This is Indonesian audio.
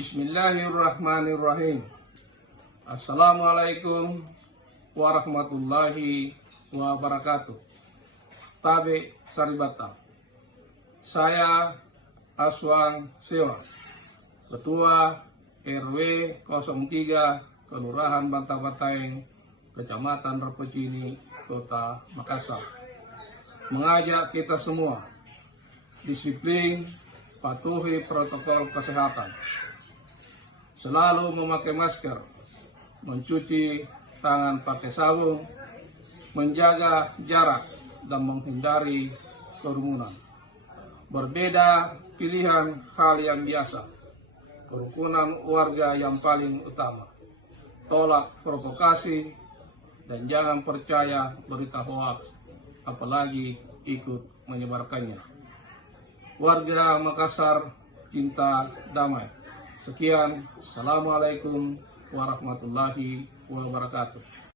Bismillahirrahmanirrahim. Assalamualaikum warahmatullahi wabarakatuh. Tabe Saribata. Saya Aswang Sewa, Ketua RW 03 Kelurahan Bantabateng, Kecamatan Rapocini, Kota Makassar. Mengajak kita semua disiplin, patuhi protokol kesehatan, selalu memakai masker, mencuci tangan pakai sabun, menjaga jarak, dan menghindari kerumunan. Berbeda pilihan hal yang biasa, kerukunan warga yang paling utama. Tolak provokasi dan jangan percaya berita hoaks, apalagi ikut menyebarkannya. Warga Makassar cinta damai. Sekian, Assalamualaikum warahmatullahi wabarakatuh.